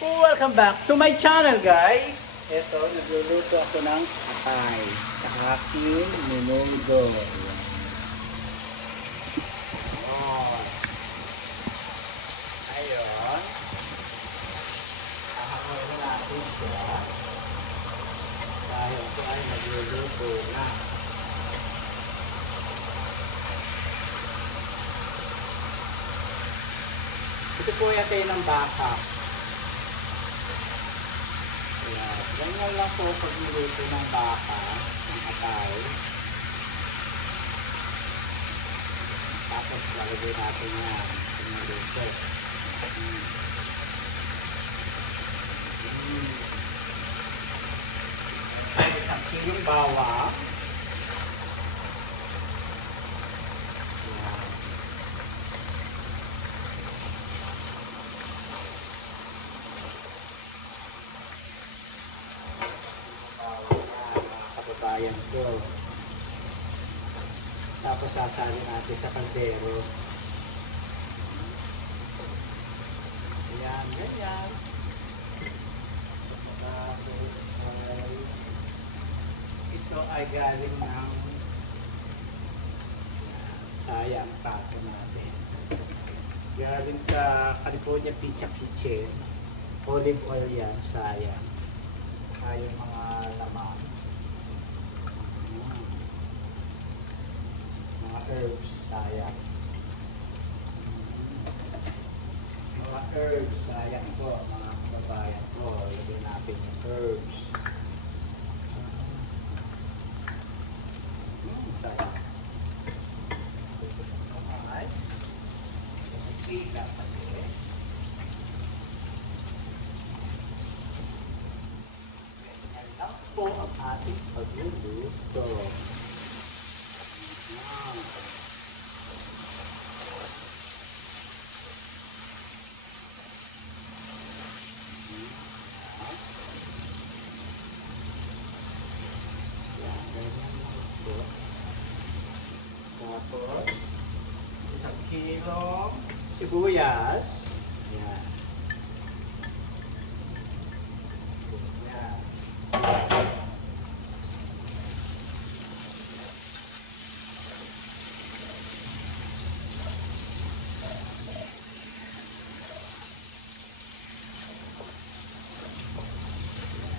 Welcome back to my channel, guys. Ito, nagluluto ako ng atay sa aking menudo. Oh. Ayun. Ahamoy natin siya. Dahil ito ay nagluluto na. Ito po yung atay ng baka. Ganyan lang po pag niluto ng baka, ng atay. Tapos lalagay natin yan sa niluto. Isang kilong bawang. Kababayan ko. Tapos sasalin natin sa kaldero. Ayan, ganyan. Tapos ito ay galing ng sayang tapo natin. Galing sa California Pizza Kitchen. Olive oil yan, sayang. Yung mga laman. Mga herbs, sayang. Mga herbs, sayang po, mga kababayan ko. Lagyan natin yung herbs. Sayang. Okay. Pila kasi. Ganyan lang po ang ating pagluluto. Tapos, isang kilong sibuyas. Yan. Yan.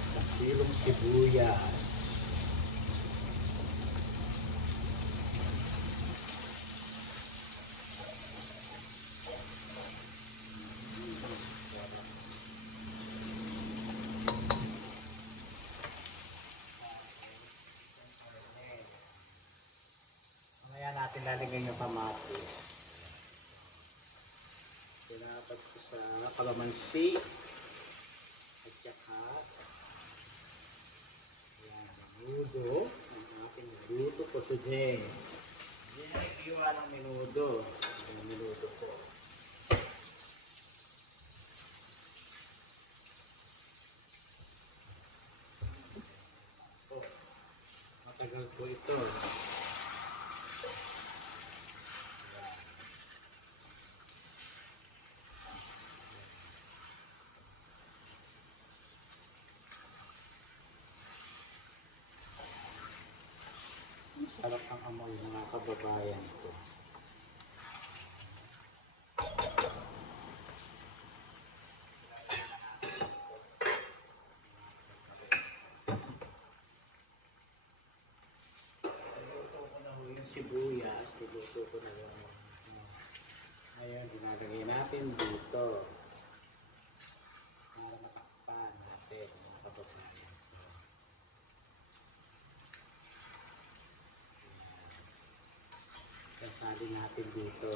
Isang kilong sibuyas. Natin lalagyan yung kamatis. Tinapag ko sa kalamansi at saka yan, menudo ang ating luto ko today. Yan ay iwa ng menudo. Ang menudo ko. Matagal po ito. Sarap ang amoy, mga kababayan ko. Niluto ko na ho yung sibuyas. Niluto ko na yun. Ngayon, dinalagay natin dito. Para matakpan natin, mga kababayan. Sasali natin dito.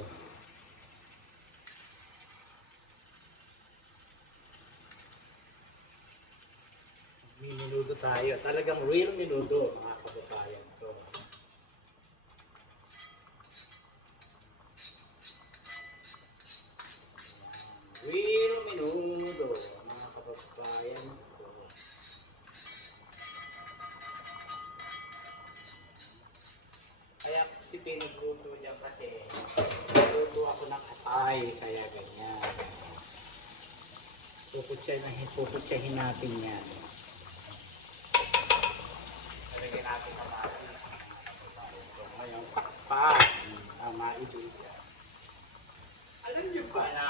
Minudo tayo. Talagang real minudo, mga kababayan ko. Real minudo, mga kababayan ko. Kaya kasi pinagluto niya kasi nagluto ako ng atay, kaya ganyan. Tukod puputsahin natin yan. Lalagyan natin ang mati. So, ngayon, pakpak. Maibig yan. Alam niyo ba na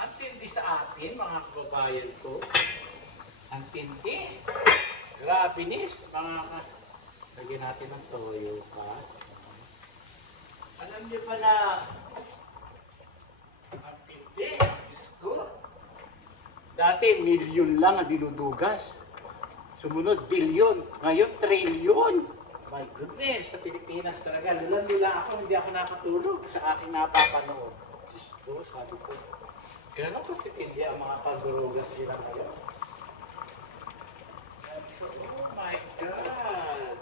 ang tindi sa atin, mga kababayan ko? Ang tindi. Grabe nis, mga lagyan natin ng toyo pa. Alam niyo ba na ang tindi, Diyos ko. Dati, milyon lang ang dinudugas. Sumunod, bilyon. Ngayon, trilyon. My goodness, sa Pilipinas talaga. Lula ako, hindi ako nakatulog sa aking napapanood. Diyos ko, sabi ko, gano'n katitindi ang mga pagdurugas nila ngayon. Sabi ko, oh my God.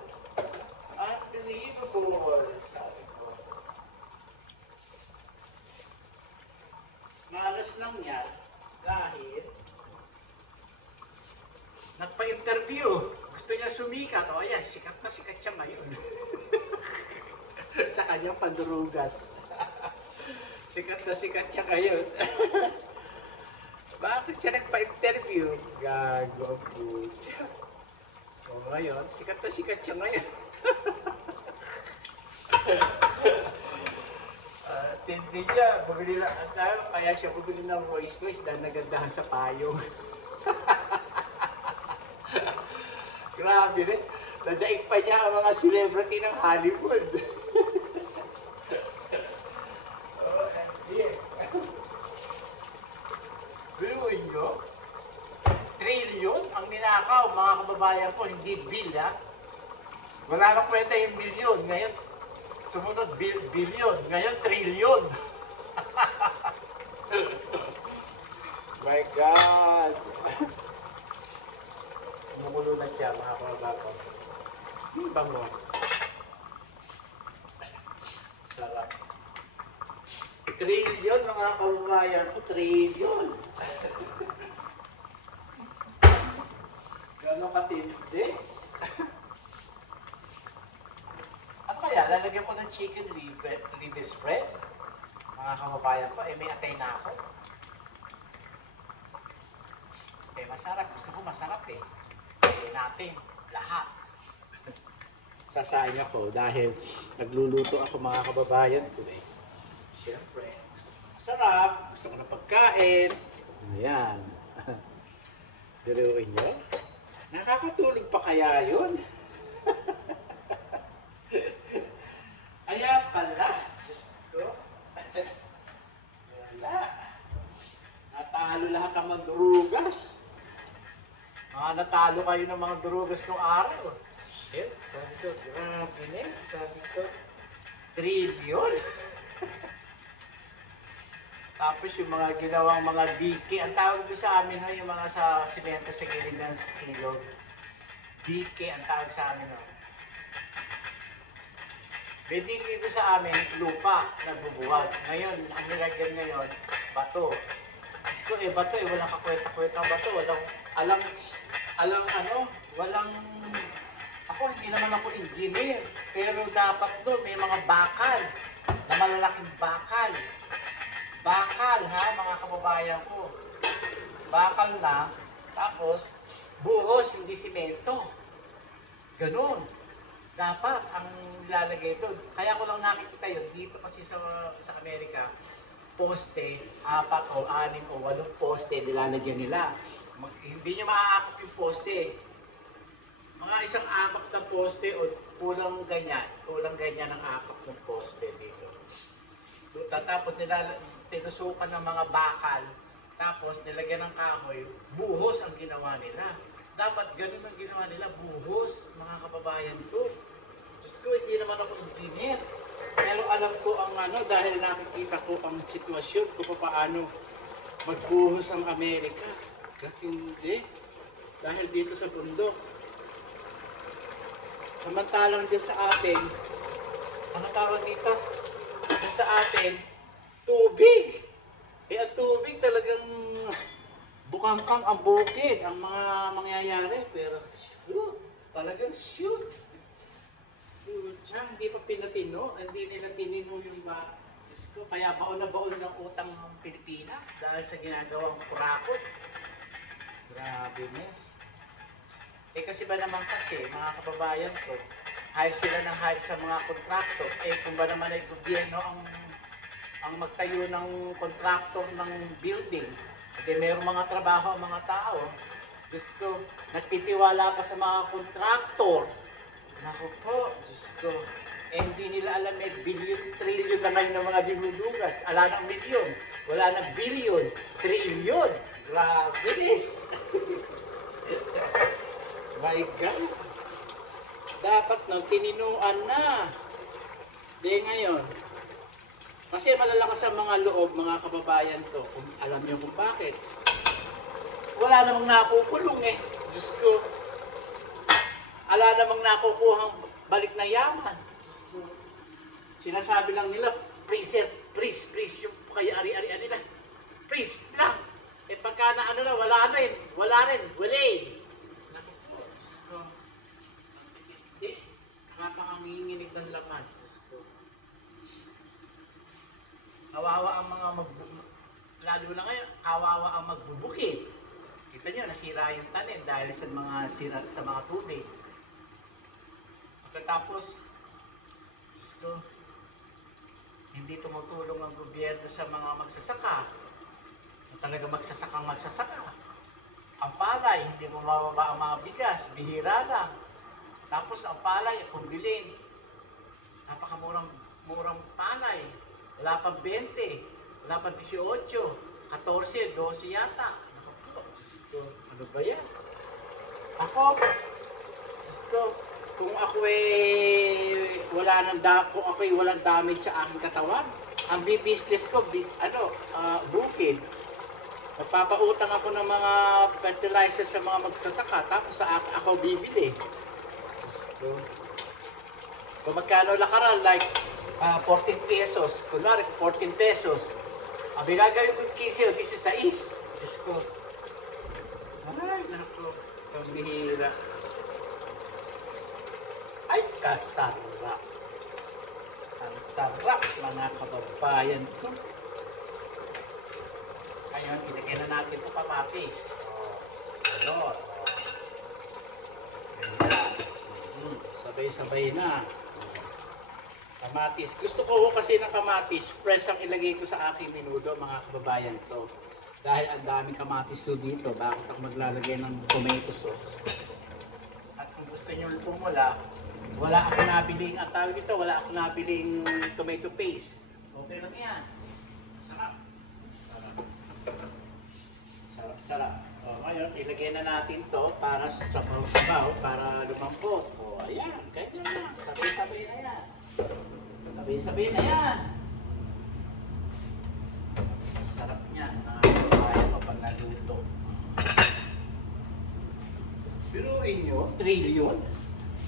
Unbelievable. Sabi ko. Malas lang niya dahil nagpa-interview. Gusto niya sumikat. O ayan, sikat na sikat siya ngayon. Sa kanyang pandurugas. Sikat na sikat siya ngayon. Bakit siya nagpa-interview? Gago ang pucha. O ngayon, sikat na sikat siya ngayon. Tindi niya, bumili lang, kaya siya bumili ng Rolls Royce dahil nagandahan sa payong. Grabe rin, nadaig pa niya ang mga celebrity ng Hollywood. Biruin nyo, trilyon ang ninakaw, mga kababayan ko, hindi bill ha. Wala nang kwenta yung milyon, ngayon sumunod bilyon, ngayon trilyon. My God! Kumukulo na siya, mga kababayan ko. Bango. Sarap. Trilyon, mga kababayan ko, trilyon. Gano'ng katindi? Ano kaya? Lalagyan ko ng chicken ribs spread? Mga kababayan ko, may atay na ako. Masarap. Gusto ko masarap eh. Kaya natin, lahat. Sasayin ako dahil nagluluto ako, mga kababayan ko eh. Siyempre, gusto ko masarap, gusto ko ng pagkain. Ayan. Diruin nyo? Nakakatulog pa kaya yun? Kaya pala, Diyos ko. Wala. Natalo lahat ng mga durugas. Natalo kayo ng mga durugas nung araw. Shit, sabi ko, grabe na. Sabi ko, trilyon. Tapos yung mga ginawang mga dike, ang tawag doon sa amin yung mga sa simento sa gilid ng ilog. Dike ang tawag sa amin. May dike doon sa amin, lupa, nagbubuhat. Ngayon, ang nilagyan ngayon, bato. Gusto bato walang kakweta-kweta bato. Walang, ako hindi naman ako engineer. Pero dapat doon may mga bakal, na malalaking bakal. Bakal ha, mga kababayan ko. Bakal na, tapos buhos, hindi simento. Ganon. Dapat ang ilalagay doon. Kaya ko lang nakikita yun. Dito kasi sa Amerika, poste, 4 o 6 o 8 poste nilalagyan nila. Hindi nyo maaakap yung poste. Mga isang akap na poste o kulang ganyan ang akap ng poste dito. Tapos tinusukan ng mga bakal, tapos nilagyan ng kahoy, buhos ang ginawa nila. Dapat ganun ang ginawa nila, buhos, mga kababayan ko. Diyos ko, hindi naman ako engineer. Pero alam ko ang dahil nakikita ko ang sitwasyon kung paano magbuhos ang Amerika. Hindi. Dahil dito sa bundok. Samantalang din sa atin, ano tawag dito? Sa atin, tubig. Ang tubig talagang bukangkang ang bukid, ang mga mangyayari. Pero shoot, talagang shoot. Hindi pa pinatino, hindi nila tinino yung kaya baon na baon ng utang ng Pilipinas dahil sa ginagawang kurakot. Goodness. Eh kasi ba naman kasi, mga kababayan ko, hire sila ng hire sa mga kontraktor. Eh kung ba naman ay gobyerno ang magtayo ng kontraktor ng building, kasi mayroong mga trabaho ang mga tao. Diyos ko, nagtitiwala pa sa mga kontraktor. Naku po, Diyos ko. Eh hindi nila alam eh, billion, trillion na ngayon ng mga dinudugas. Ala ng milyon, wala na billion, trillion. Grabe nis. My God. Dapat no, tininuan na. Di ngayon. Kasi malalakas ang mga loob, mga kababayan to. Kung alam niyo kung bakit. Wala namang nakukulong eh. Diyos ko. Wala namang nakukuhang balik na yaman. Sinasabi lang nila, freeze yung kaya ari-arian nila. Freeze lang. Eh pagka na ano na, wala rin. Wala. Naku po, Diyos ko. Hindi. Napakanginginig ng laman, Diyos ko. Kawawa ang mga lalo na ngayon, kawawa ang magbubukid. Kita niyo, nasira yung tanim dahil sa mga tubig. Pagkatapos, Diyos ko, hindi tumutulong ang gobyerno sa mga magsasaka. Talaga magsasaka. Ang palay, hindi bumababa ang mga bigas, bihira lang. Tapos ang palay, kung bilhin, napakamurang palay. Wala pang 20, wala pang 18, 14, 12 yata. Ano ba yan? Ako, Diyos ko, kung ako walang damage sa aking katawan, ang business ko, bukid. Magpapautang ako ng mga fertilizer sa mga magsasaka, tapos ako bibili. So, kung magkano lakaran, like 14 pesos, kunwari 14 pesos, ang binagawin kong kisyo, 16. Diyos ko. Ay, naku, pambihira. Ay, kasarap. Ang sarap, mga kababayan ko. Ngayon, ilagyan na natin ito kamatis. Ano? Ganyan. Sabay-sabay na. Kamatis. Gusto ko kasi ng kamatis, fresh ang ilagay ko sa aking menudo, mga kababayan ko. Dahil ang daming kamatis ko dito, bakit ako maglalagay ng tomato sauce? At kung gusto nyo pumula, wala akong nabiling, ang tawag dito, wala akong nabiling tomato paste. Okay lang yan. Sarap. Sarap. O, ngayon, ilagay na natin to para sabaw-sabaw, para lumampot. O, ayan. Ganyan na. Sabay-sabay na yan. Sabay-sabay na yan. Sarap niyan. Mga kababayan ko pag naluto. Biruin nyo, trillion.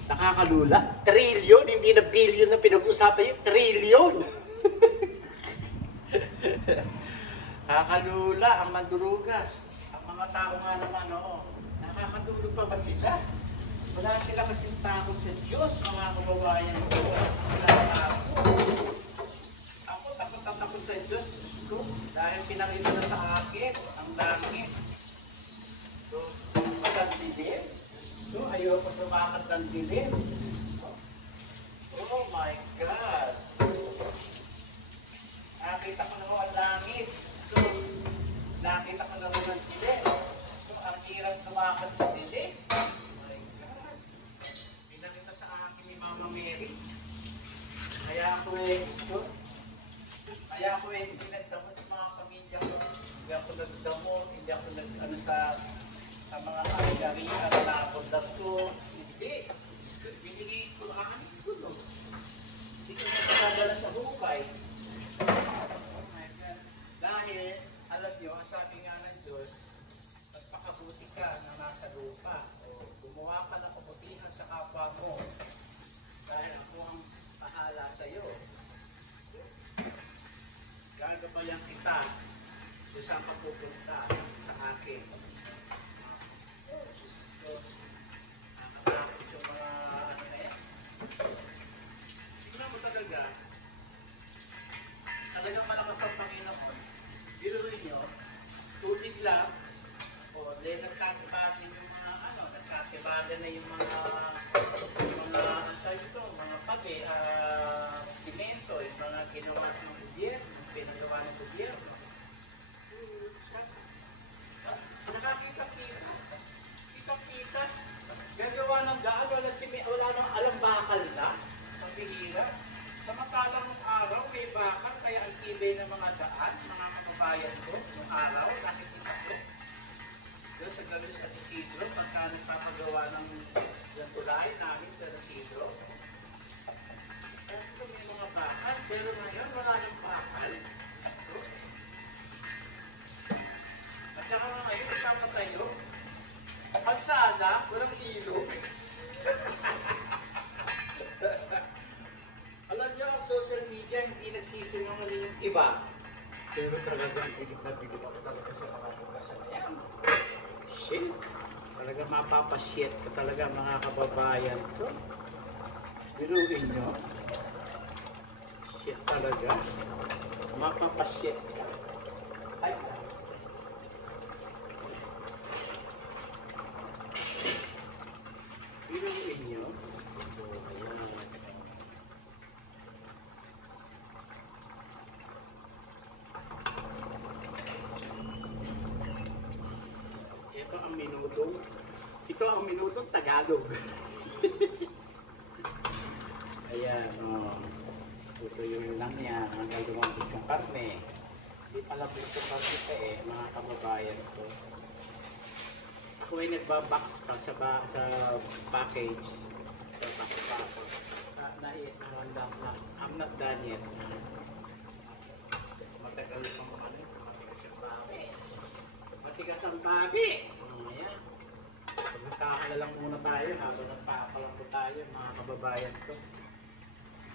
Nakakalula. Trillion, hindi na billion na pinag-usapan yung trillion. Nakakalula ang mandurugas. Ang mga tao nga naman, nakakatulog pa ba sila? Wala sila kasing takot sa Diyos, mga kababayan ko. Ako, takot sa Diyos ko. Dahil pinakita na sa akin ang langit. So, magandilin. So, ayoko sumakat ng dilim. Oh my God! Nakita ko na ho ang langit. So, nakita ko na ho ng dilim. So, ang hirap sumakat sa dilim. Oh my God! Pinakita sa akin ni Mama Mary. Kaya ako hindi nagdamot sa mga pamilya ko. Hindi ako nagdamot, hindi ako sa mga kagarihan na napundag ko. Hindi. Binigay ko ang ko. Hindi ko nagpapadala sa hukay. Oh my God. Dahil, alam nyo, ang sabi nga ng Diyos, magpakabuti ka na nasa lupa. O gumawa ka ng kabutihan sa kapwa mo. Dahil ako ang pahala sa iyo. Gagabayan kita kung saan ka pupunta sa akin. Nakakapit yung mga ano na yan. Tignan mo talagang malakas ang Panginoon. Biruin nyo, tubig lang, o Then nagkatibagan yung mga ano, nagkatibagan na yung mga ang tawag ito, mga pagi, simento, yung mga ginawa ng gobyerno, pinagawa ng gobyerno. Nakakita-kita. Kita-kita. Gagawa ng daan, wala nang alam bakal na. Pagbihira. Samantalang nung araw, may bakal, kaya ang tibay ng mga daan, mga kababayan ko, nung araw, nakikita ko. Doon sa Galis at Isidro, pagka nagpapagawa ng tulay namin sa Isidro. Sabi ko, may mga bakal, pero ngayon, wala yung bakal. At saka ngayon, nagpapatayo. Kalsada, walang ilog. Alam niyo, ang social media, hindi nagsisinungaling yung iba. Pero talagang bilig na bilig ako talaga sa mga bukasan na yan. Shit. Talaga mapapashit ka talaga mga kababayan ko. Biruin nyo. Shit talaga. Mapapashit ka. Ay, biruin nyo. So, ayan. Ito ang minutong Tagalog. Ayan, o. Ito yung lang niya. Hanggang lumambit yung karne. Hindi pala yung karne pa mga kababayan ko. Ako ay nagbabox pa sa package. Sa box pa ako. I'm not done yet. Matagal pang matigas yung babi. Matigas ang babi. Ayan. Magkakala lang muna tayo habang nagpapalangko tayo mga kababayan ko.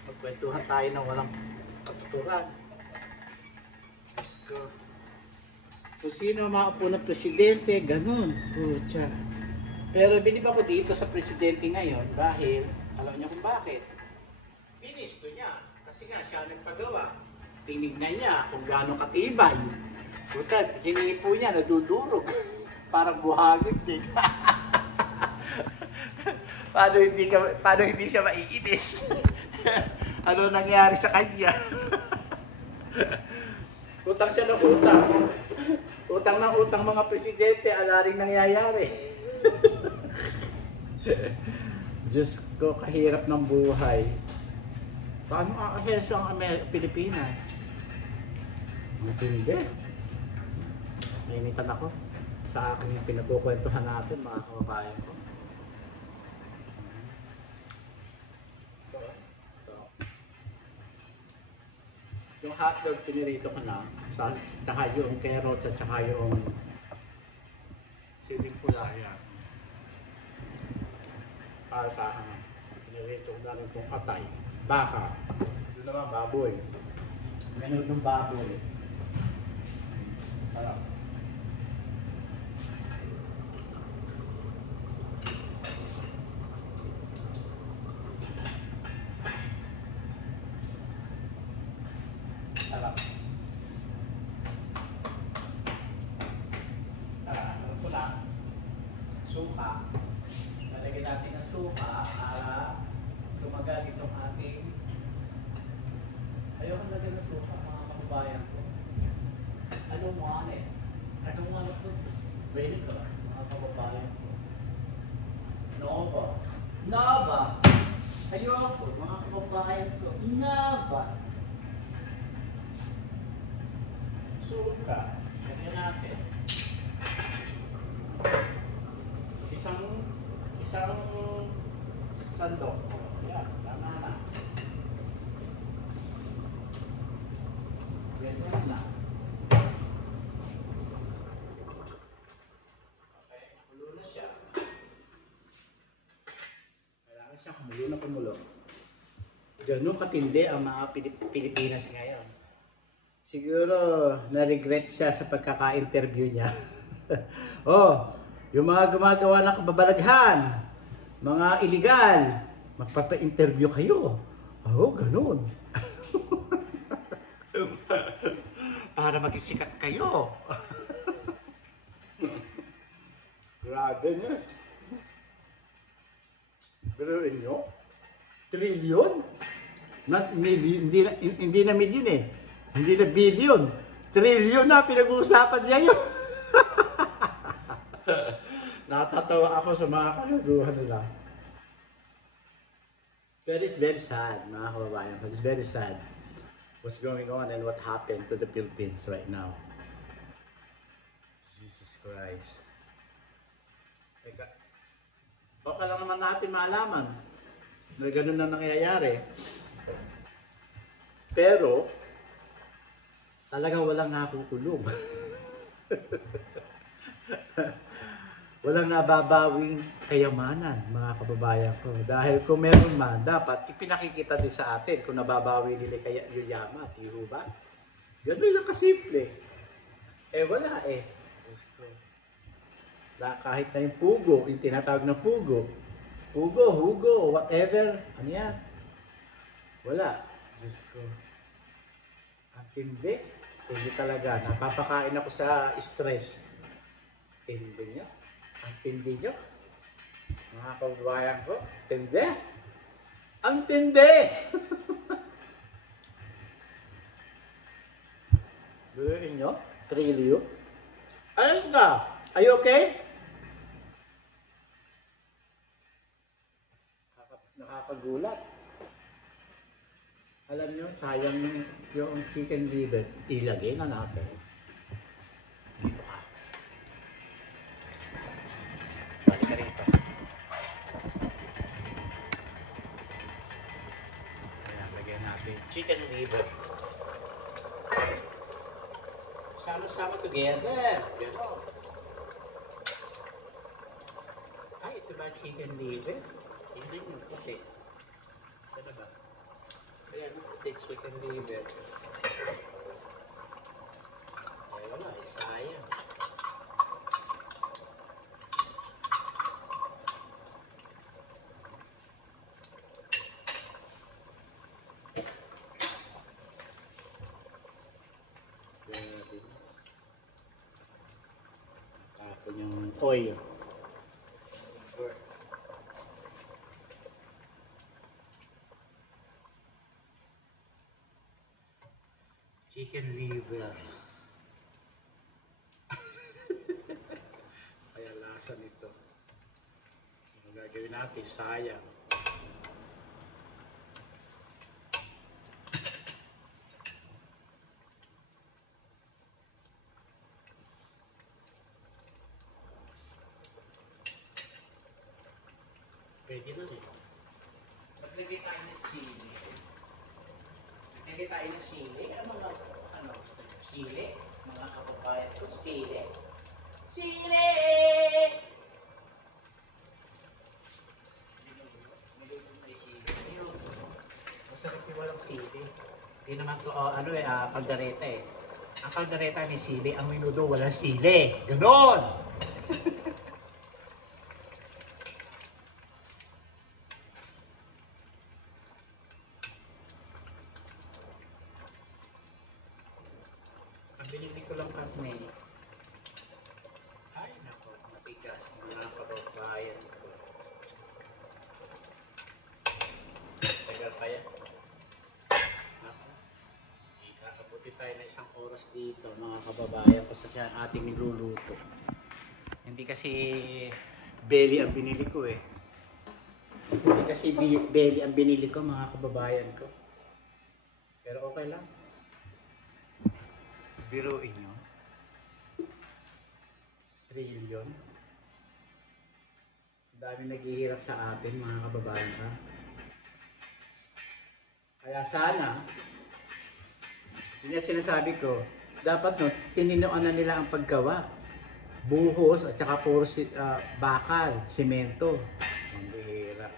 Magkwentuhan tayo na walang pagtuturan. Kung sino makaupo ng presidente, ganun. Pucha. Pero bilib ako dito sa presidente ngayon dahil, alam niyo kung bakit? Binisto niya. Kasi nga siya nagpagawa. Tinignan niya kung gaano katibay. Puta, hiningi po niya, nadudurog. Parang buhagin din. paano hindi siya maiinis? Ano nangyari sa kanya? Utang siya ng utang. Utang ng utang mga presidente, alaring nangyayari. Diyos ko, kahirap ng buhay. Paano aahenso ang Pilipinas? Ang tindi. Nainitan ako sa akin yung pinagkukwentuhan natin mga kababayan ko. Yung hotdog pinirito ko na, tsaka yung carrots at tsaka yung siling pula yan. Para sa akin, pinirito ko na rin kung katay, baka, yun naman baboy. Meron ng baboy. Sarap. Sarap. Ano ko lang, suka. Lalagyan natin ng suka para tumagal itong ating. Ayoko lagyan ng suka mga kababayan ko. I don't want it. I don't want to put this vinegar mga kababayan ko. Nova. Nova! Ayoko mga kababayan ko. Nova! Suka. Lagyan natin. Isang sandok. Yan, tama na. Ganyan na. Okay, kumulo na siya. Kailangan siya kumulo na kumulo. Ganun katindi ang mga Pilipinas ngayon. Siguro na-regret siya sa pagkaka-interview niya. Oh, yung mga gumagawa ng kababalaghan, mga illegal, magpapa-interview kayo. Oh, ganun. Para maging sikat kayo. Grabe niya. Pero inyo, trillion? Hindi na million eh. Hindi na billion. Trillion na pinag-uusapan niya yun. Natatawa ako sa mga kalaguhan nila. But it's very sad, mga kababayan. It's very sad what's going on and what happened to the Philippines right now. Jesus Christ. Okay lang naman natin malaman na ganun na nangyayari. Pero, talagang walang nakukulong. Walang nababawing kayamanan, mga kababayan ko. Dahil kung meron man, dapat ipinakikita din sa atin kung nababawi nila kaya yung yaman. Di ba? Ganun lang kasimple. Wala eh. Kahit na yung pugo, yung tinatawag na pugo, hugo, whatever, ano yan? Wala. Diyos ko. Ang tindi. Tindi talaga. Napapakain ako sa stress. Tindi nyo. Ang tindi nyo. Mga kababayan ko. Tindi. Ang tindi. Buhin nyo. Trillion. Ayos ka. Are you okay? Nakakagulat. Alam nyo, sayang yung chicken liver. Ilagay na natin. Dito ka. Balik ka rito. Ayan, lagyan natin chicken liver. Sama-sama together. Gano'n. Ay, ito ba chicken liver? Hindi mo puti. Sana ba? Kaya mo puti chicken liver. Ay wala, sayang. Tapos yung oil. Chicken liver. Kaya lasa nito. Ang gagawin natin, sayang. Pwede na rin. Maglagay tayo ng sili. Maglagay tayo ng sili. Ano, sili? Mga kababayan ko, sili. Sili! May sili. Masarap yung walang sili. Hindi naman to, kaldereta eh. Ang kaldereta may sili, ang menudo walang sili. Ganon! Binili ko lang karne. Ay, nako, matigas mga kababayan ko. Tagal pa yan. Nako, ikakabuti tayo na isang oras dito mga kababayan ko sa ating niluluto. Hindi kasi belly ang binili ko eh. Hindi kasi belly ang binili ko mga kababayan ko. Pero okay lang. Biruin nyo. Trillion. Dami naghihirap sa atin mga kababayan ha. Kaya sana, yun yung sinasabi ko, dapat no, tininoan na nila ang paggawa. Buhos at saka puro bakal, simento. Ang bihira.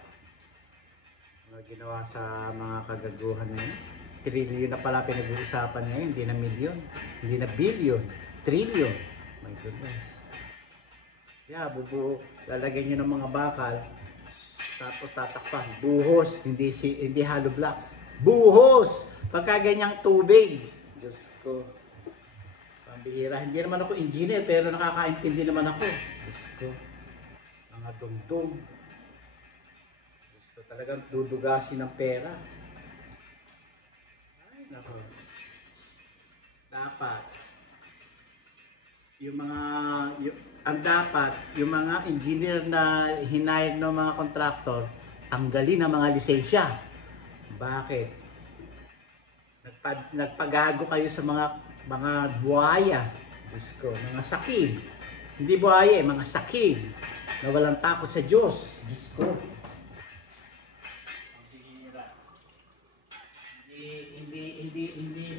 Ano ginawa sa mga kagaguhan na yun? Trillion na pala pinag-uusapan ngayon, hindi na milyon, hindi na billion, trillion. My goodness. Yeah, lalagyan nyo ng mga bakal, tapos tatakpan. Buhos, hindi hollow blocks. Buhos! Pagka ganyang tubig. Diyos ko. Pambihira. Hindi naman ako engineer, pero nakakaintindi naman ako. Diyos ko. mga dungdong. Gusto talagang dudugasin ng pera. Ay, nako. Dapat ang dapat yung mga engineer na hinire ng mga kontraktor tanggalin ang mga lisensya. Bakit? Nagpagago kayo sa mga buhaya. Diyos ko, mga sakim. Hindi buhaya, mga sakim na walang takot sa Diyos. Diyos ko.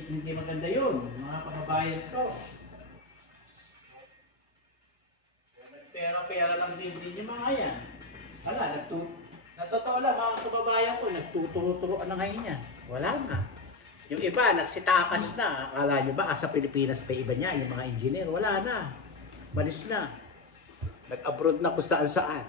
Hindi maganda yun, mga kababayan to. Pera-pera lang din yung mga yan. Sa totoo lang, mga kababayan ko, nagtuturo-turoan na ngayon yan. Wala na. Yung iba, nagsitakas na. Akala nyo ba, sa Pilipinas pa iba niya, yung mga engineer, wala na. Malis na. Nag-abroad na kung saan-saan.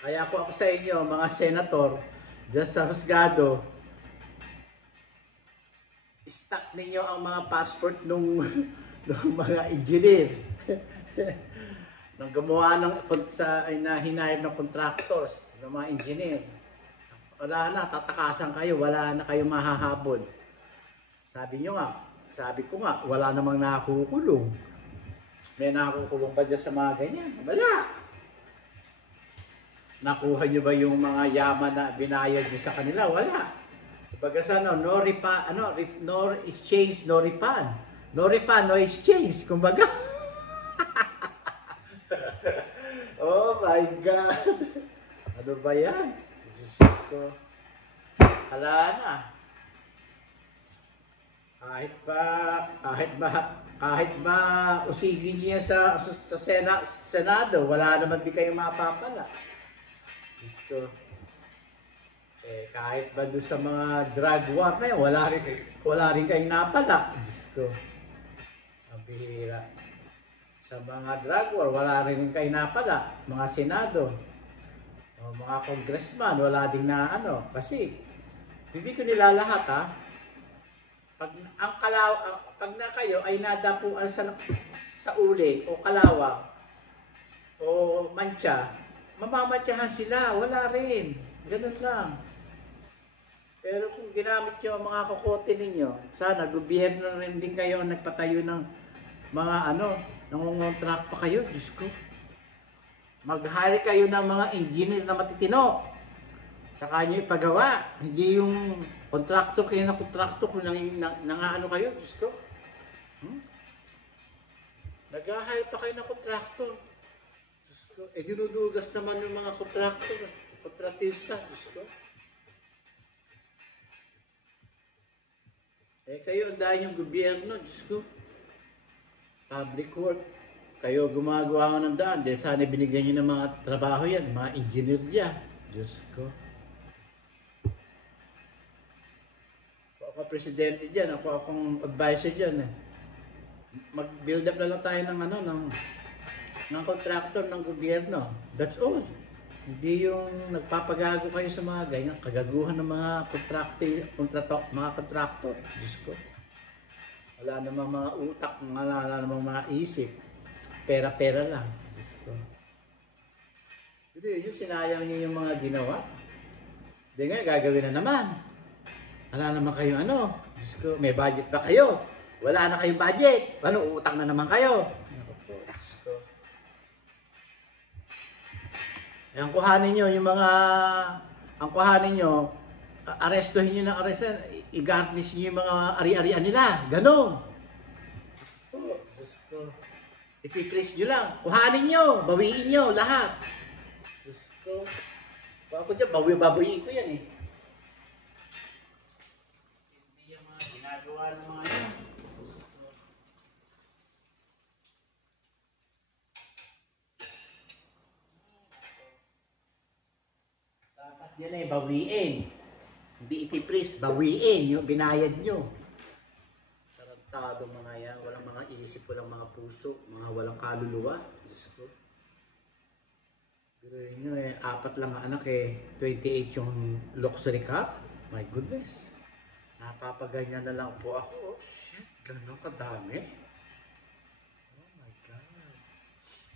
Kaya ako sa inyo, mga senator, dyan sa husgado, stop ninyo ang mga passport ng mga engineer. Nung gumawa na hinire ng contractors, ng mga engineer. Wala na, tatakasan kayo, wala na kayo mahahabol. Sabi ko nga, wala namang nakukulong. May nakukulong pa dyan sa mga ganyan? Wala. Nakuha nyo ba yung mga yaman na binayad nyo sa kanila? Wala. Pagka no exchange, no refund. No refund, no exchange. Kumbaga. Oh my God. Ano ba yan? Diyos ko. Hala na. Kahit ba usigin niya sa Senado, wala naman di kayo mapapala. Diyos ko. Kahit ba doon sa mga drug war na yun, wala rin kayong napala. Diyos ko. Ang bihira. Sa mga drug war, wala rin kayong napala. Mga senado, o mga congressman, wala din na ano. Kasi, hindi ko nilalahat ha. Pag na kayo ay nadapuan sa uling o kalawang o mantsa, mamamantsahan sila, wala rin. Ganun lang. Pero kung ginamit nyo ang mga kokote ninyo, sana gobyerno rin din kayo ang nagpatayo ng mga nangungontract pa kayo, Diyos ko. Mag-hire kayo ng mga engineer na matitino. Tsaka nyo ipagawa. Hindi yung kontraktor kayo na kontraktor kung nangaano kayo, Diyos ko. Nag-hire pa kayo ng kontraktor. Diyos ko. Dinudugas naman yung mga kontraktor. Kontratista, Diyos ko. Kayo, ang dahil yung gobyerno, Diyos ko. Public work. Kayo gumagawa ng daan. Dahil sana binigyan nyo ng mga trabaho yan, mga engineer niya. Diyos ko. Ako presidente dyan, akong advisor dyan. Mag-build up na lang tayo ng contractor ng gobyerno. That's all. Hindi yung nagpapagago kayo sa mga ganyan, kagaguhan ng mga contractor. Diyos ko. Wala namang mga utak, wala namang mga isip. Pera-pera lang. Diyos ko. Hindi, yung sinayang nyo yung mga ginawa. Hindi nga, gagawin na naman. Wala naman kayo Diyos ko, may budget pa kayo? Wala na kayong budget. Utang na naman kayo. Diyos ko. Ang kuhanin nyo, arestuhin nyo ng arestan, i-garnish nyo yung mga ari-arian nila. Ganon. Diyos ko. Ipipris nyo lang. Kuhanin nyo, bawiin nyo, lahat. Diyos ko. Ako dyan, bawiin ko yan eh. Hindi yung mga ginagawa ng mga yan. Diyos ko. Dapat yan eh, bawiin. Hindi ipipris, bawiin yung binayad nyo. Tarantado mga yan, walang mga isip, walang mga puso, mga walang kaluluwa. Diyos ko. Pero yun nyo 4 lang anak 28 yung luxury cup. My goodness. Napapaganyan na lang po ako. Shit, Ganun kadami? Oh my God.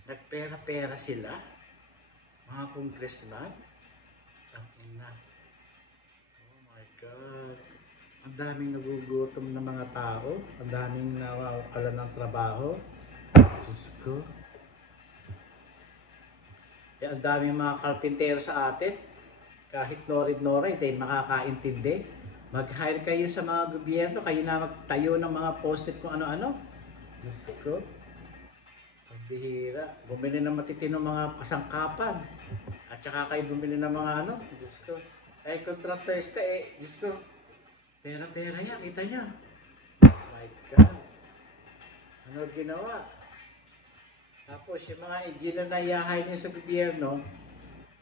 Nagpera-pera sila? Mga congressman? Ang ina. Oh my God. Ang daming nagugutom na mga tao. Ang daming nawawalan ng trabaho. Diyos ko. Eh, ang daming mga karpintero sa atin. Kahit norid-norid, eh, makakaintindi. Mag-hire kayo sa mga gobyerno, kayo na magtayo ng mga post-it kung ano-ano. Diyos ko. Ang bihira. Bumili ng matitino mga kasangkapan. At saka kayo bumili ng mga ano. Diyos ko. Ay, kontratista eh. Diyos ko. Pera-pera yan. Kita niya. Oh my God. Ano ginawa? Tapos yung mga engineer na iyahay niyo sa gobyerno,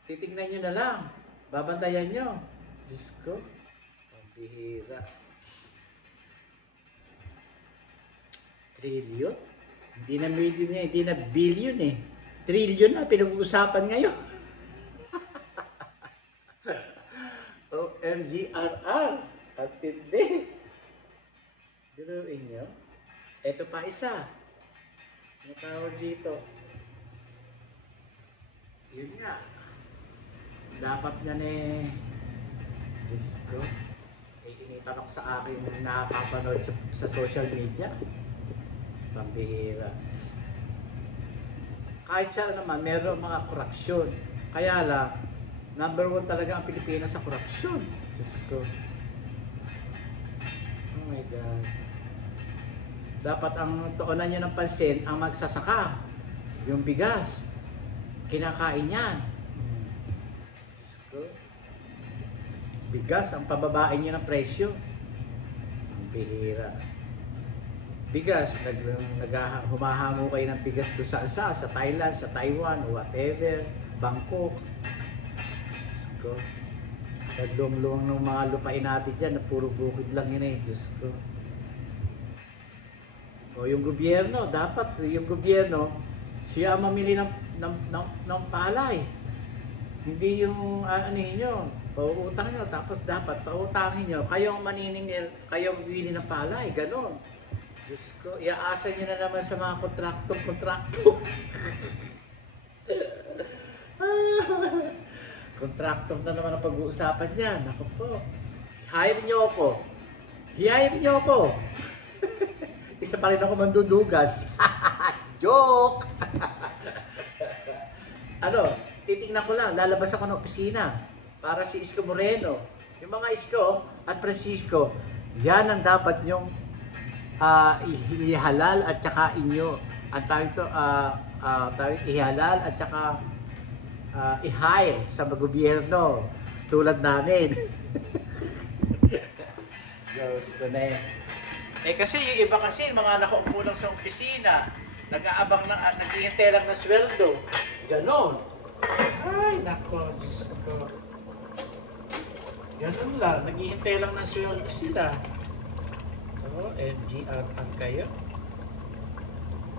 titignan niyo na lang. Babantayan niyo. Diyos ko. Ang bihira. Trillion? Hindi na million niya, hindi na billion eh. Trillion na pinag-uusapan ngayon. OMGRR. At hindi. Diruin niyo. Ito pa isa. Ano tawag dito? Yun nga. Dapat nga Diyos ko. Eh, initanok sa akin nakapanood sa social media. Pambihira. Kahit saan naman, meron mga korupsyon. Kaya lang, number 1 talaga ang Pilipinas sa korupsyon. Diyos ko. Oh my God. Dapat ang tuunan nyo ng pansin ang magsasaka. Yung bigas. Kinakain yan. Diyos ko. Bigas, ang pababain nyo ng presyo. Ang bihira. Bigas, humahango kayo ng bigas kung saan sa Thailand, sa Taiwan, whatever, Bangkok. Diyos ko. Nagluwang-luwang ng mga lupain natin dyan na puro bukid lang yun eh. Diyos ko. O yung gobyerno, dapat yung gobyerno, siya ang mamili ng palay. Hindi yung anihin nyo, pauutang nyo, tapos dapat pautangin nyo, kayong maniningil, kayong bibili ng palay, ganon. Diyos ko, iaasa nyo na naman sa mga kontrakto. Kontraktor na naman ang pag-uusapan niyan. Ako po. Hire nyo ako. Hire nyo ako. Isa pa rin ako mandudugas. Joke! Ano, titignan ko lang. Lalabas ako ng opisina para si Isko Moreno. Yung mga Isko at Francisco, yan ang dapat nyong ihalal at saka inyo. Ang tawag ihalal at saka i-hire sa gobyerno tulad namin. Diyos ko na eh. Kasi yung iba kasi, mga nakaupo lang sa opisina, nag-aabang na, naghihintay lang ng sweldo. Ganon. Ay, nako, Diyos ko. Ganon lang, naghihintay lang ng sweldo sila. Oh, MGR ang kayo.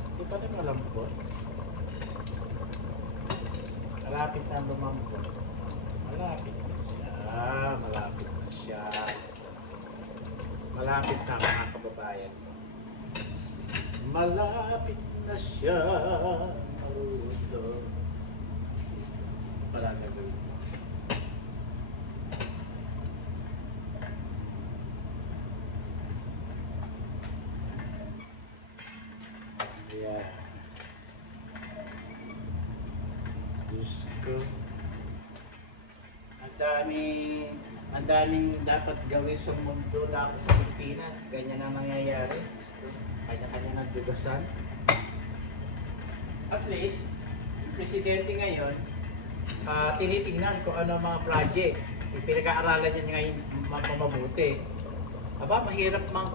Hindi pa rin malambot. Malapit na lumambot. Malapit na siya. Malapit na siya. Malapit na mga kababayan. Malapit na siya. Maruto. Pala na gawin. Yeah. Diyos ko. Ang daming dapat gawin sa mundo na ako sa Pilipinas. Ganyan ang nangyayari. Kanya-kanya ng dugasan. At least, yung presidente ngayon, tinitingnan kung ano mga project. Yung pinag-aaralan niya ngayon mabuti. Aba, mahirap na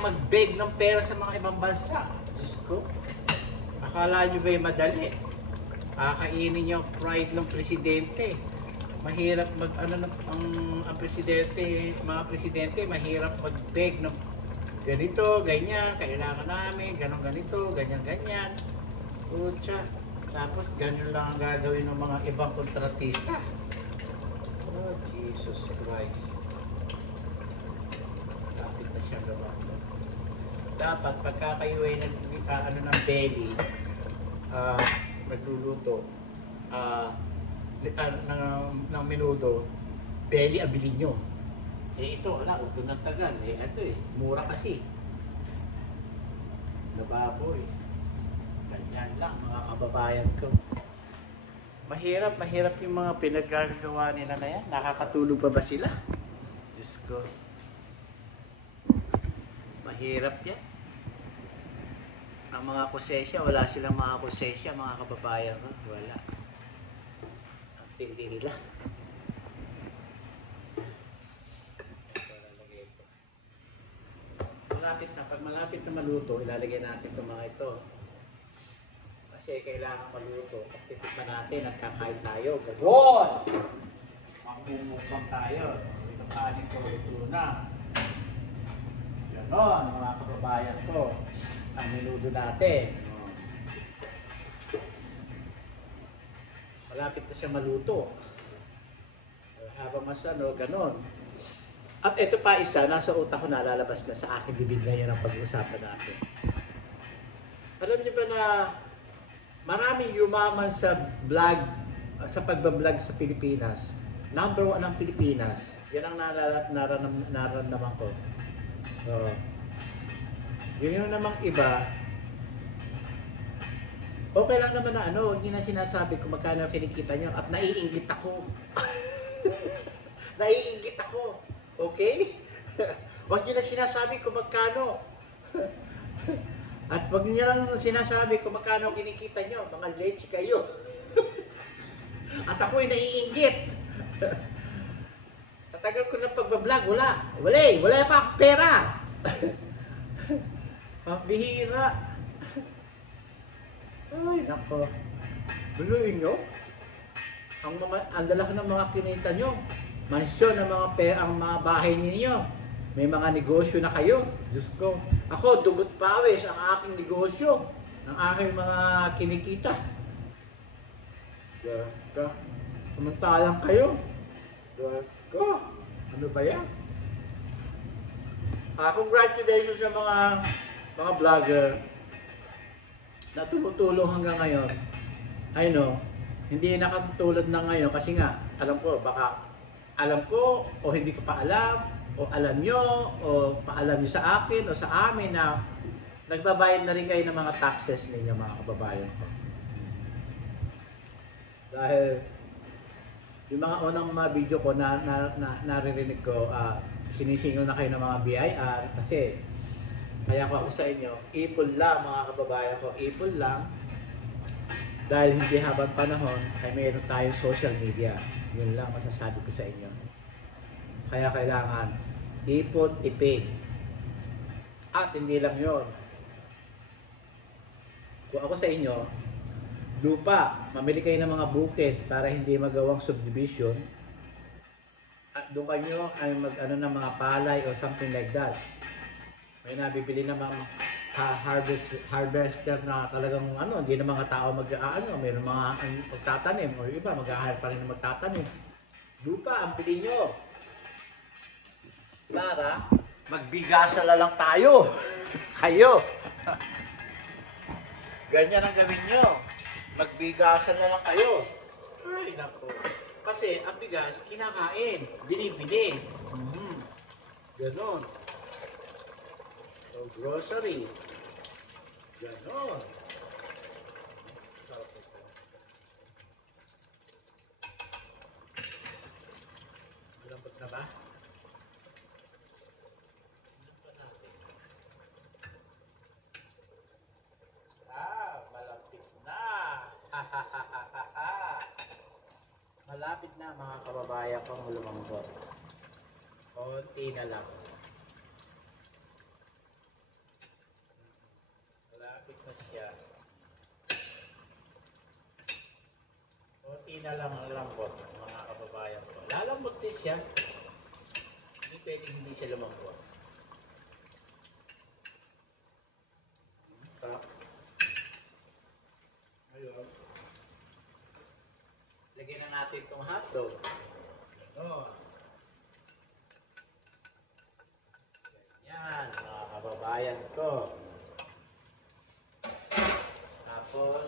mag-beg ng pera sa mga ibang bansa. Diyos ko. Akala nyo ba'y madali? Kakainin yung pride ng presidente. Mahirap ang presidente, mga presidente, mahirap mag-beg ng ganito, ganyan, kailangan namin, ganito, ganyan. Pucha. Tapos ganyan lang ang gagawin ng mga ibang kontratista. Oh, Jesus Christ. Lapit na siya gawin. dapat pagka kayo ay ano ng belly, nagluluto, ng menudo, belly abilin nyo. Eh ito, wala, uto ng tagal. Eh ito mura kasi. Nababoy. Ganyan lang mga kababayan ko. Mahirap yung mga pinaggagawa nila na yan. Nakakatulog pa ba sila? Diyos ko. Mahirap yan. Ang mga kosesya, wala silang mga kosesya, mga kababayan ko. Wala. Ang tindi nila. Pag malapit na maluto, ilalagay natin itong mga ito. Kasi kailangan maluto. Pag titikman natin at kakain tayo. Ganoon! Makabumukbang tayo. Ito kanin ko, ito na. Ganoon, mga kababayan ko. Ang menudo natin. Malapit na siya maluto. Habang mas ganoon. At ito pa isa, nasa utak ko nalalabas na sa aking bibig na yan ang pag-uusapan natin. Alam niyo ba na maraming yumaman sa vlog, sa pagbablog sa Pilipinas. Number 1 ng Pilipinas. Yan ang nararamdaman ko. So, yun yung namang iba, okay lang naman na huwag niyo na sinasabi kung magkano kinikita niyo at naiinggit ako. Naiinggit ako. Okay? Huwag niyo na sinasabi kung magkano. At huwag niyo lang sinasabi kung magkano kinikita niyo. Mga leche kayo. At ako'y naiinggit. Sa tagal ko ng pagbablog, wala pa akong pera. Pambihira. Ay, nako. Buluin nyo. Ang lalaki ng mga kinita nyo. Mansyon ng ang mga bahay ninyo. May mga negosyo na kayo. Diyos ko. Ako, dugot pawis ang aking negosyo. Ang aking mga kinikita. Diyos ko. Samantalang kayo. Diyos ko. Ano ba yan? Congratulations sa mga vlogger na tumutulong hanggang ngayon. I know, hindi nakatulad na ngayon kasi nga, alam ko o hindi ko pa alam, o alam nyo, o paalam nyo sa akin o sa amin na nagbabayad na rin kayo ng mga taxes ninyo, mga kababayan ko. Dahil yung mga unang mga video ko na naririnig ko, sinisingil na kayo ng mga BIR kasi kaya ko ako sa inyo, ipon lang mga kababayan ko, ipon lang dahil hindi habang panahon ay mayroon tayong social media. Yun lang masasabi ko sa inyo. Kaya kailangan ipon, tipid. At hindi lang yun. Kung ako sa inyo, lupa, mamili kayo ng mga bukid para hindi magawang subdivision. At doon kayo ay mag-ano ng mga palay o something like that. May nabibili na mga harvester na talagang hindi na mga tao mayroon mga magtatanim o iba mag-ahal pa rin na magtatanim. Lupa, ang pili nyo. Para magbigasa na lang tayo. Kayo. Ganyan ang gawin nyo. Magbigasa na lang kayo. Ay, naku. Kasi ang bigas, kinakain. Binibili. Ganon. So, grocery. Ganon. Sarap ito. Malambot na ba? Malapit na. Malapit na mga kababayan kong lumambot. Konti na lang. Malapit na siya. Konti na lang ang lambot mga kababayan ko. Lalambot din siya. Hindi pwedeng hindi siya lumambot. Ngayon, lagyan na natin itong hotdog. Yan, mga kababayan. kababayan ko. Tapos,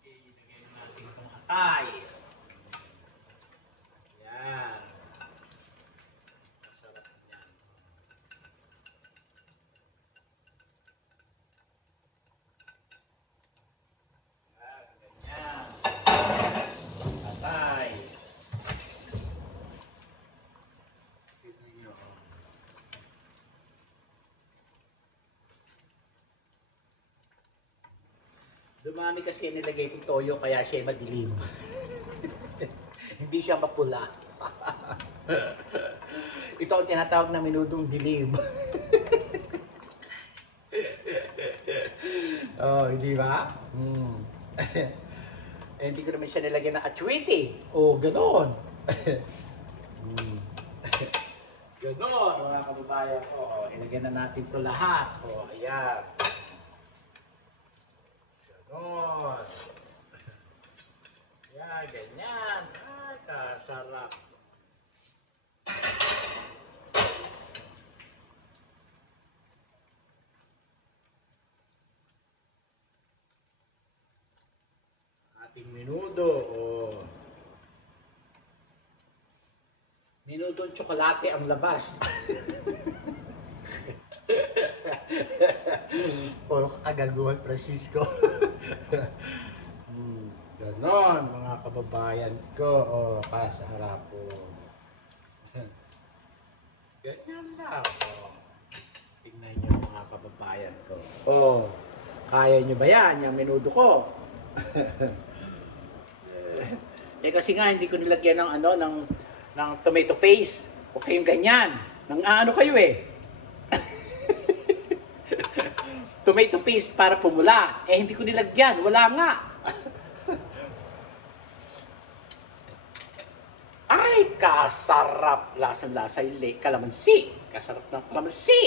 ilagay natin itong atay. Yan. Masarap yan. Yan, ganyan. Atay. Tignan nyo. Dumami kasi nilagay kong toyo kaya siya madilim. Hindi siya mapula. Ito ang tinatawag na menudong dilim. Oh, hindi ba? Eh, hindi ko naman siya nilagyan ng atsuete. Oh, ganon. Ganon, mga kababayan ko. Oh, ilagyan na natin ito lahat. Oh, ayan. Ganon. Yan, ganyan. Ay, kasarap. Ating menudo. Oh. Minudong tsokolate ang labas. Puro kagaguhan, Francisco. Ganon, mga kababayan ko. Oh, kasarap po. Ganyan lang. Oh. Tingnan nyo, mga kababayan ko. Oh, kaya nyo ba yan, yung menudo ko? Eh kasi nga, hindi ko nilagyan ng ano, ng tomato paste. Huwag kayong ganyan. Nang ano kayo eh. Tomato paste para pumula. Eh hindi ko nilagyan. Wala nga. Ay, kasarap. Lasang-lasa yung kalamansi. Kasarap ng kalamansi.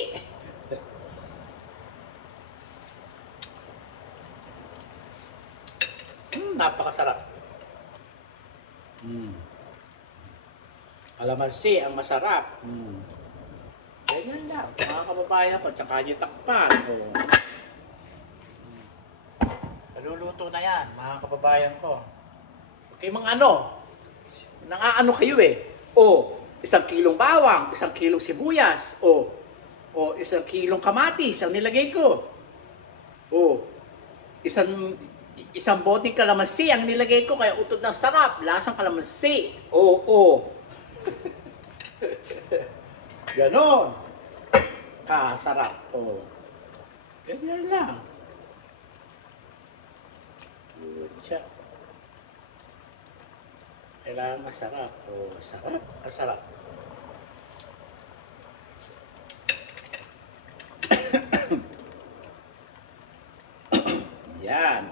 Napakasarap. Kalamansi ang masarap. Ganyan lang. Mga kababayan ko, tsaka nyo takpan. Oh. Maluluto na yan, mga kababayan ko. Okay, mga ano? Nangaano kayo eh. O, 1 kilong bawang, 1 kilong sibuyas. O 1 kilong kamatis ang nilagay ko. O, isang boteng kalamansi ang nilagay ko. Kaya utod ng sarap. Lasang kalamansi. O. Ganon. Sarap. O. Ganyan lang. Good. Kailangan masarap. O, sarap. Masarap. Yan.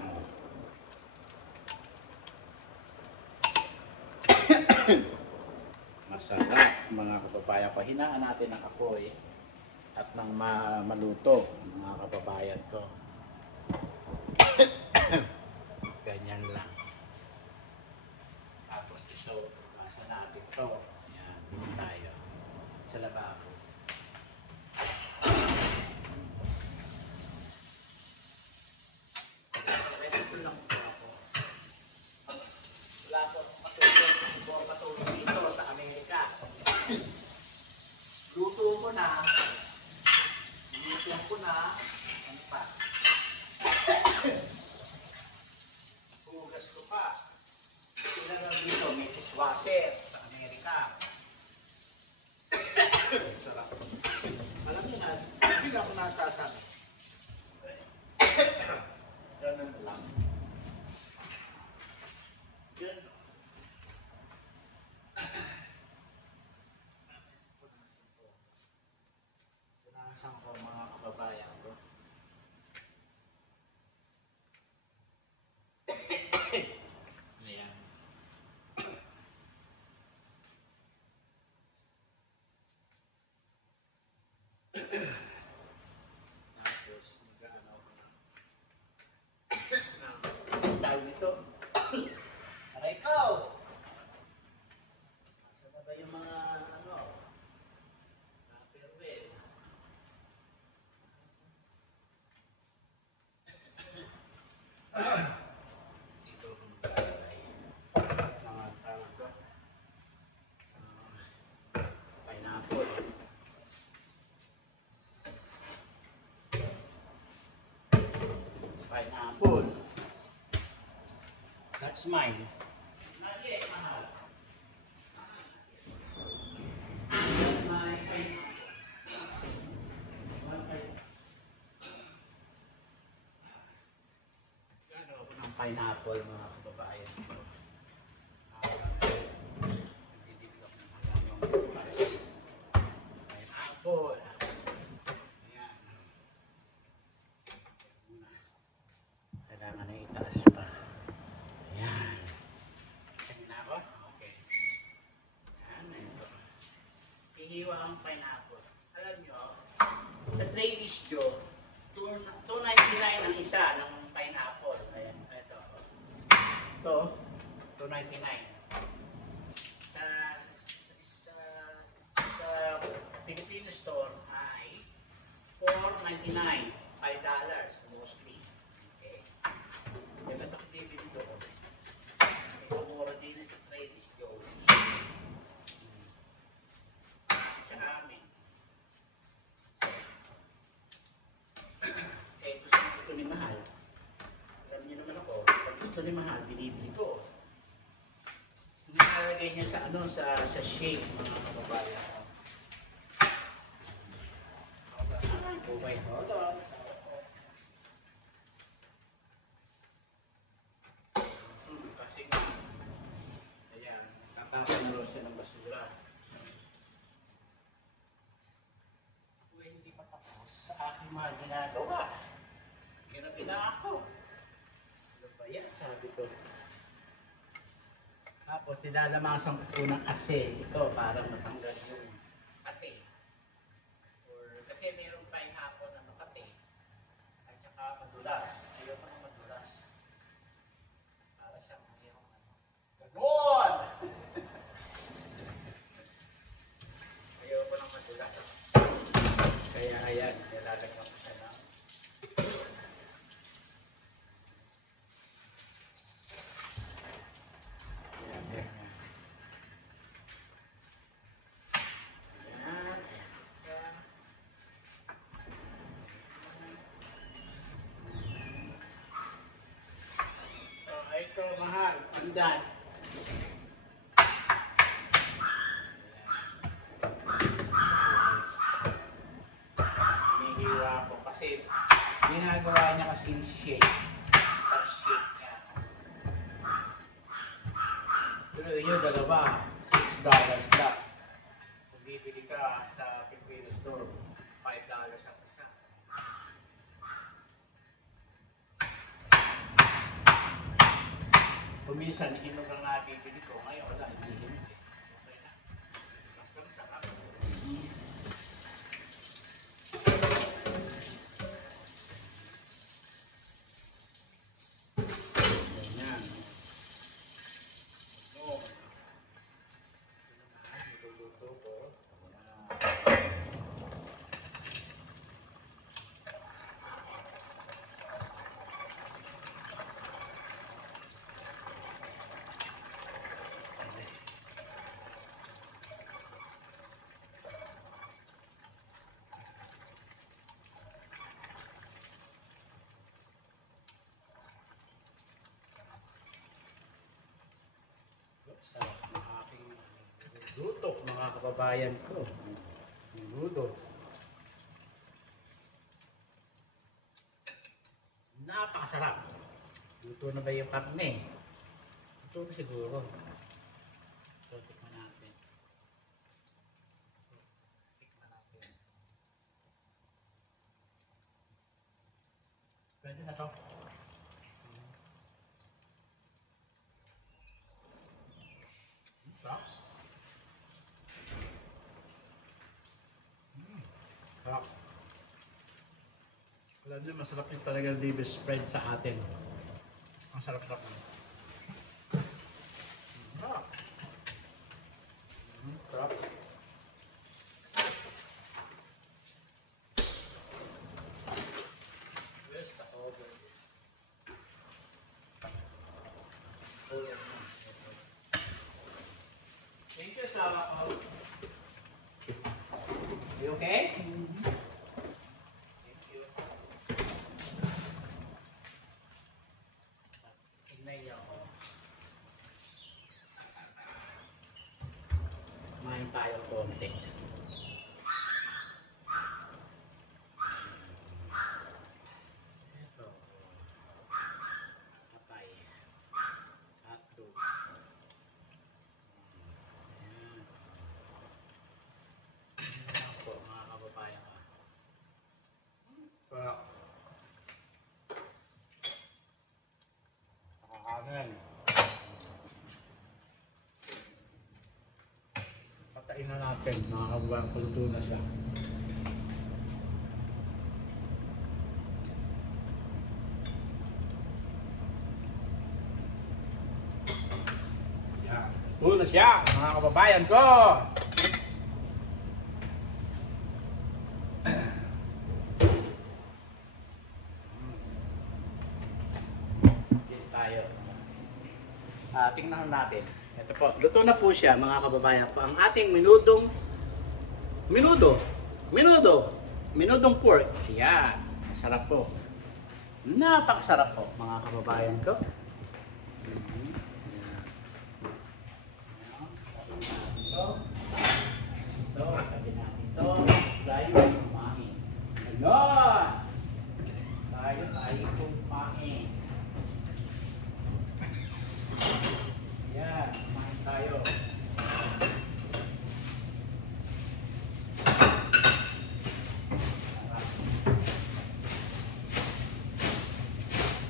Masarap, mga kababayan ko. Hinaan natin ng apoy at ng maluto, mga kababayan ko. Ganyan lang. Tapos ito, pasa natin ito. Yan, dito tayo. Sa lababo. Ito lang po ako. Wala po patulong dito sa Amerika. Luto ko na. Ano pa? Hugas ko pa. Sila lang dito, may dishwasher sa Amerika. Sarap. Alam niyo na, hindi na ako nasasabi. Ganun lang. Ganun. Punasan ko mga kababayan ko. Ayan. Tapos, nag-ano ako na. Tawag nito. Aray ko! Asa na ba yung mga ano? Perwell. pineapple. That's mine. Not yet, mahal. That's my pineapple. Gano'n ako ng pineapple, mga kababayan ko. Nagdidilig ako ng halagang bukas. Pineapple. Ayan. Kailangan na itaas pa. Ayan. Sige na ako? Okay. Ayan, ito. Ihiwa ang pineapple. Alam nyo, sa Travis Joe, $2.99 ang isa ng pineapple. Ayan, ito. Ito, $2.99. Sa Filipino store ay $4.99. $5 mostly. Okay. Kaya ba't ako bibili doon? Ito mura din sa Travis Joe. Tsaka amin. Gusto ni Mahal. Alam niyo naman ako, pag gusto ni Mahal, binibili ko. Nilalagay niya sa sa shake, mga kababayan. Okay, hold on. Kasi ayan, tatapon na rin siya ng basura. Ako hindi pa tapos sa aking mga ginagawa. Kinabi na ako. Ano ba yan? Sabi ko. Tapos, nilalamasan ko po ng asin. Ito, para matanggal yung kate. Kasi mayroong pineapple na makate. At saka madulas. Ayoko na madulas. Para siyang mayroong ganon! Ayoko na madulas. Kaya ayan, nilalagyan ko siya ng ito, Mahal. Andan. Hinihiwa ko kasi ginagawa niya kasi yung shake. Ang shake niya. Pero yun, dalawa. $6 lang. Kung bibili ka sa Filipino store, $5 ang isa. Kuminsan, inom lang nabibili ko. Ngayon, wala, hindi inom. Okay na. Basta masarap. Ganyan. Oh. Ito naman, niluluto ko. Sarap ng aking luto, mga kababayan ko. Luto. Napakasarap. Luto na ba yung karne? Luto na siguro. So, tikman natin. Tikman natin. Pwede na to. Alam niyo, masarap yung talagang liver spread sa atin. Ang sarap-sarap niya. Sarap. Where's the over? Thank you, Sawa. You okay? tingnan natin, mga kababayan, kung luto na siya. Yan. Luto na siya, mga kababayan ko! Tayo. Tingnan natin. Ito po, luto na po siya mga kababayan ko. Ang ating minudong pork. Yan, masarap po. Napakasarap po mga kababayan ko. Yan. Ito, tabi natin ito. Tayo kumain. Ganon! Tayo kumain. Yan, kumain tayo.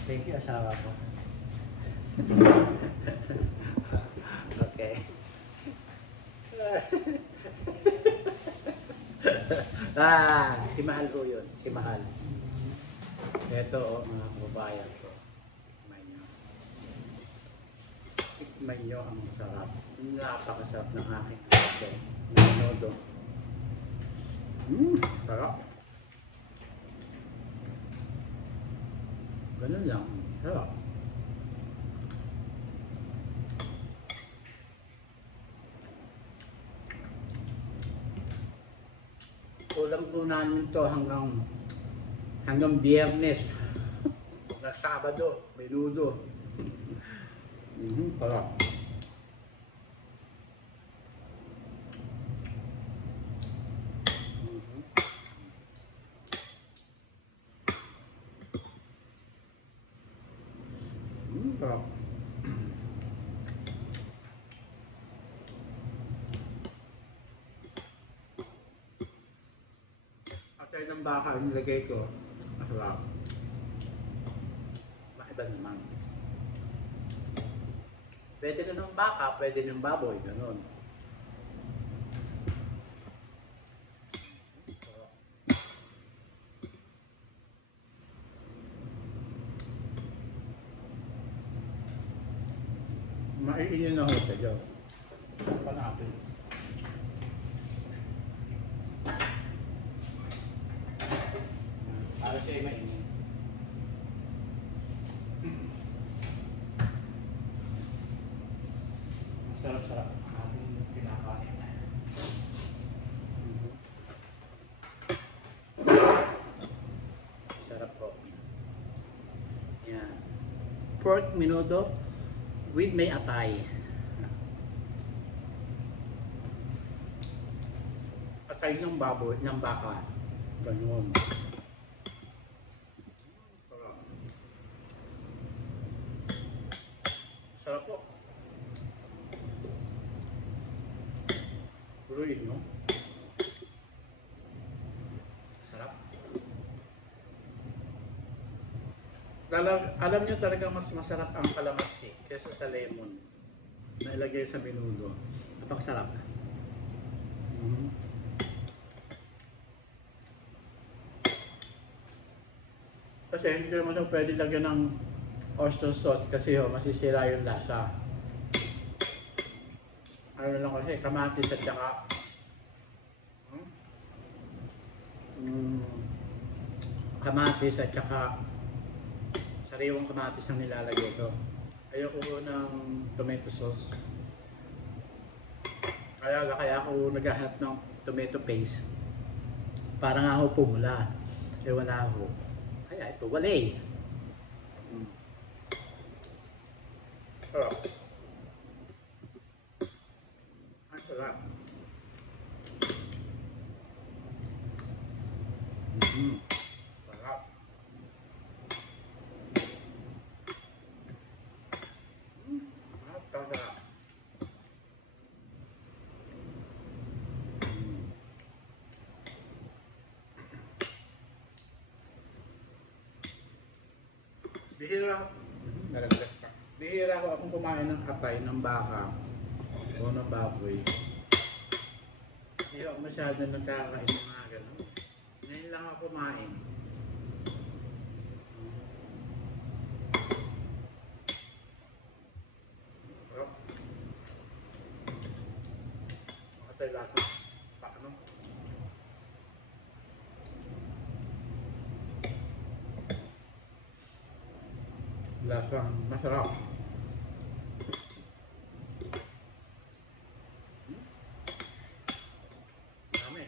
Thank you, asawa ko. Okay. Si Mahal po yun. Si Mahal. Ito, mga kababayan ko. Tikman nyo ang sarap. Napakasarap ng aking ito. Minudo. Sarap. Ganun lang. Sarap. Ulam po namin to hanggang Biyernes. Na Sabado, menudo. Sarap. Sarap. Atay ng baka ang nilagay ko. Masarap. Maiba naman. Pwede na ng baka, pwede ng baboy, gano'n. Maiinin na ho siya. Panapin. Para siya mainin. Sarap-sarap ang ating pinakain. Sarap po. Yan. Pork minudo with may atay. Atay ng baboy, ng baka. Ganun. Sarap. Sarap po. Ruin, no? Sarap. Alam niyo talaga mas masarap ang kalamansi kaysa sa lemon na ilagay sa menudo. Napakasarap. Kasi hindi naman ito pwede lagyan ng oyster sauce kasi masisira yung lasa. Ano lang kasi, kamatis at saka kamatis at saka sariwang kamatis ang nilalagay ito. Ayoko ko ng tomato sauce. Kaya ako naghahanap ng tomato paste. Para nga ako pumula. Wala ako. Kaya ito, walay. Sarap. Ang sarap. Sarap. Sarap. Bihira ko akong kumain ng atay ng baka o ng baboy Hindi ako masyado nagkakain ng mga ganun. Ngayon lang ako kumain. Pero, makatay lasa. Paano? Lasang masarap. Dami.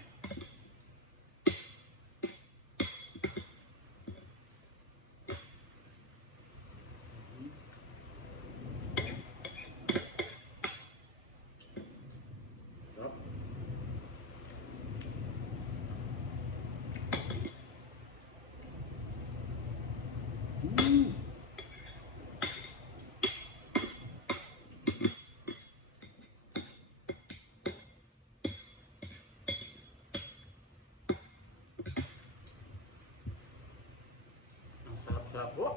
Sarap. Ang sarap-sarap po.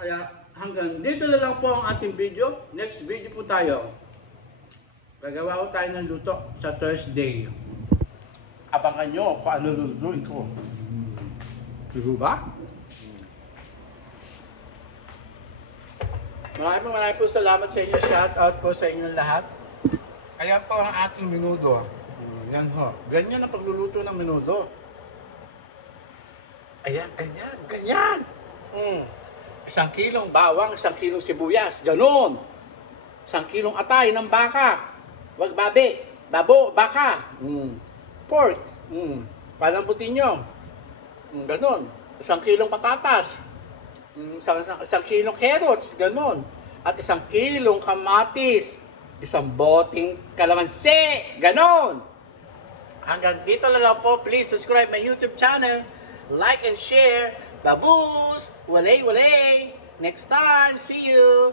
Kaya hanggang dito na lang po ang ating video. Next video po tayo. Gagawa ko tayo ng luto sa Thursday. Abangan nyo kung ano lulutuin ko. Diba ba? Maraming po salamat sa inyo. Shout out po sa inyong lahat. Kaya po ang ating menudo. Yan ho. Ganyan ang pagluluto ng menudo. Ayan, ganyan, ganyan. 1 kilong bawang, 1 kilong sibuyas, ganon. 1 kilong atay ng baka. Wag babe, babo, baka. Pork. Palambutin nyo. Ganon. 1 kilong patatas. 1 kilong carrots, ganon. At 1 kilong kamatis. 1 boteng kalamansi, ganon. Hanggang dito na lang po. Please subscribe my YouTube channel. Like and share. Baboos! Walay, walay! Next time, see you!